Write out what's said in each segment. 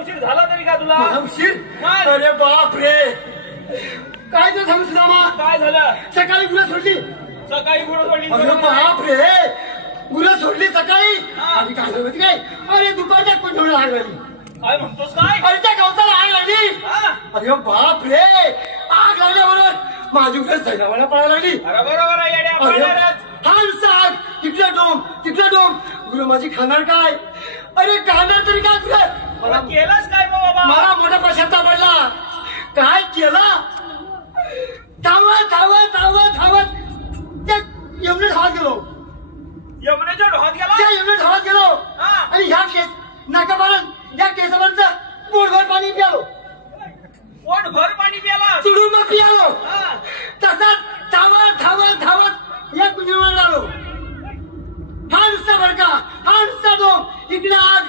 उशीर झाला तरी का तुला? उशीर? अरे बाप रे, काय तर सांगू सुदामा. काय झालं? सकाळी गुरं सोडली. सकाळी गुरं सोडली? अरे बाप रे, गुरं सोडली सकाळी. आणि काय झालं काय? अरे दुपारच्या कोण आग लागली. काय म्हणतोस काय? अरे त्या गवताला आग लागली. अरे बाप रे, आग लागल्याबरोबर माझी गुरं सैलावाला पळायला लागली. अरे बरोबर आहे येड्या, पळणारच. हा नुसता आग, तिकडला डोम. गुरु माझी खाणार काय? अरे खाणार तरी काय गुरं? मला केलंच काय बाबा? मला मोठा पश्चाताप पडला. काय केलं? धावत त्या यमुनेत धावत गेलो. यमुनेच्या डोहात गेला? त्या यमुनेत धावत गेलो आणि ह्या केस नाका मारून या केसाबांचं पोटभर पाणी पियालो. पोटभर पाणी प्याला? तुडून मग पियालो. तसाच धावत या कुंजीवर आलो. हा नुसता बरका, हा नुसता डोम. इकडे आग.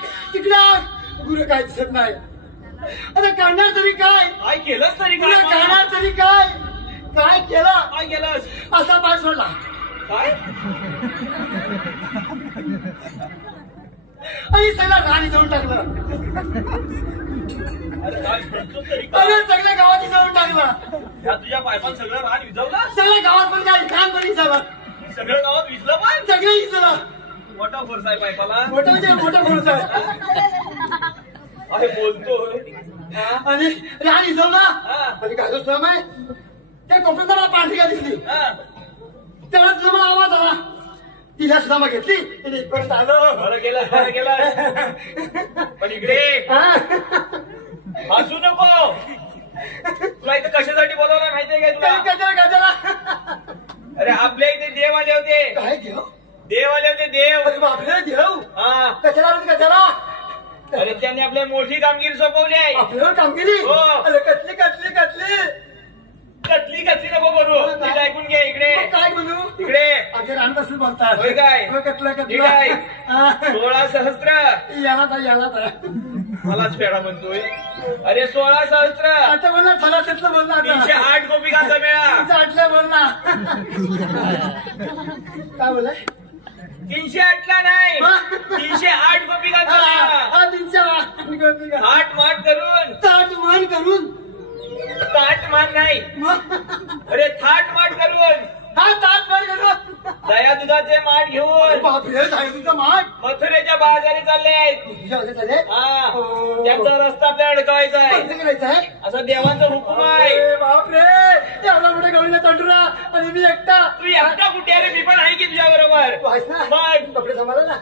गुरु काय दिसत नाही. आता करणार तरी काय? काय केलंच तरी काय? करणार तरी काय? काय केलं? काय केलंस? असा पाय सोडला. काय? आणि सगळा घाणी जाऊन टाकला. अरे काय म्हणतोस तरी काय? अरे सगळ्या गावात जाऊन टाकला. या तुझ्या पायपात सगळं रान विजवलं? सगळ्या गावात पण काय घाण पण झाला. सगळं गावात विजलं पण? सगळे इचला. मोठा फोर्स आहे पायपाला. मोठा फोर्स आहे. अरे बोलतोय. आणि रान इजवला. आणि काय दुसरा माय त्या कोपऱ्यात मला पांढरी का दिसली. तेवढा तुझा मला आवाज आला. तिला सुद्धा मग घेतली. इथपर्यंत आलो. बरं केलं. पण इकडे हसू नको. तुला इथे कशासाठी बोलावलं माहितीये काय तुला? गजरा. अरे आपल्या इथे देव आले होते. काय देव? देव आले होते देव. अरे बापरे, देव कशाला गजरा? अरे त्यांनी आपल्या मोठी कामगिरी सोपवली आहे. आपल्यावर कामगिरी? हो. अरे कसली कतली नको करू. नीट ऐकून घे. इकडे काय म्हणू? इकडे अगे रान कसली बोलतात. होय काय? कतलं 16 सहस्त्र. याला मलाच पेडा म्हणतोय. अरे 16 सहस्त्र. आता बोलला सलासतलं बोलला. 308 गोपिकांचा मेळा. 308 बोलला. काय बोला? 308 नाही, 308 गोपिकांचा मेळा. 308 थाट माट करून. ताटमान करून. ताट मान नाही, अरे थाट माट करून. हा ताटमान करून. दया दुधाचे माठ घेऊन बापरे, तुझा माठ मथुरेच्या बाजारी चालले आहेत. त्यांचा रस्ता आपल्याला अडकवायचा आहे. असा देवांचा हुकूम आहे. बापरे, एवढा मोठ्या गवळीला तंडुरा आणि मी एकटा. तू एकटा कुठे? अरे मी पण आहे की तुझ्या बरोबर. मग कपडे सांभाळा ना.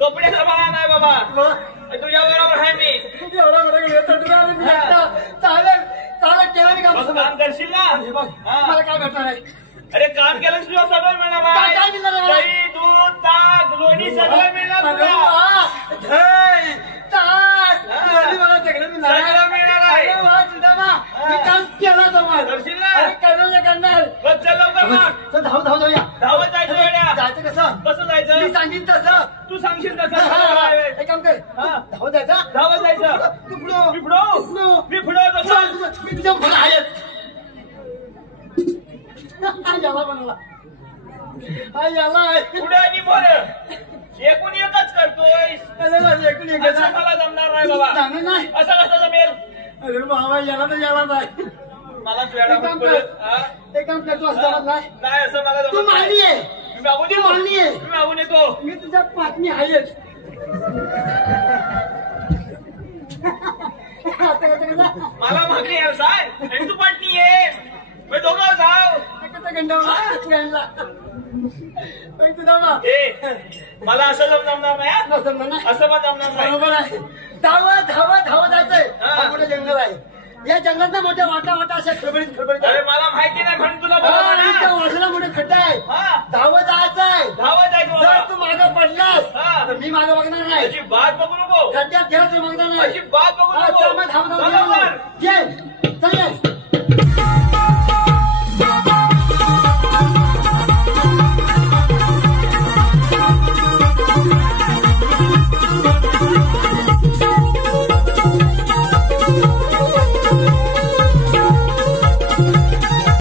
कपडे सांभाळा नाही बाबा, तुझ्या बरोबर आहे मी. एवढा मोठ्या गवळीला तंडुरा आणि मी एकटा. चालेल केलं मी काम करशील ना? मला काय भेटणार आहे? अरे काम केलं तुला सगळं मिळणार. दही दूध ताक लोणी सगळं मिळणार तुला. मला सगळं मिळणार आहे. मी काम केलं जमा करशील ना? करणार. चल लवकर मग. धाव जाऊया. धावत जायचं वेड्या. जायचं कसं जायचं? मी सांगेन तसं. तू सांगशील तसं. एक काम कर. धावत जायचं. तू पुढं. मी पुढं कसं? मी तुझ्या मला आहेच. याला बनवला. पुढे आणि बरं एकूण एकच करतोय. एकूण एक मला जमणार नाही बाबा. नाही असं कसं जमेल? अरे बाबा याला तर याला नाही. मला एक काम करतो असं नाही असं मला तू मागणी आहे. मी मागून येतो. मी तुझ्या पाटणी आहेच. मला मागणी आहे सांग आणि तू पाटणी आहे. मी दोघं जाऊ. मला असं जमणार नाही. असं पण जमणार नाही. बरोबर आहे. धावत जायचंय. मोठं जंगल आहे. या जंगलात मोठ्या वाटा अशा खडबडीत. अरे मला माहिती नाही पण तुला वासला मोठे खड्डा आहे. धावत जायचंय. जर तू मागं पडलास तर मी मागं बघणार नाही. अजिबात बघू नको. खड्ड्यात घ्यायचं बघणार नाही. अजिबात बघू नको. धाव.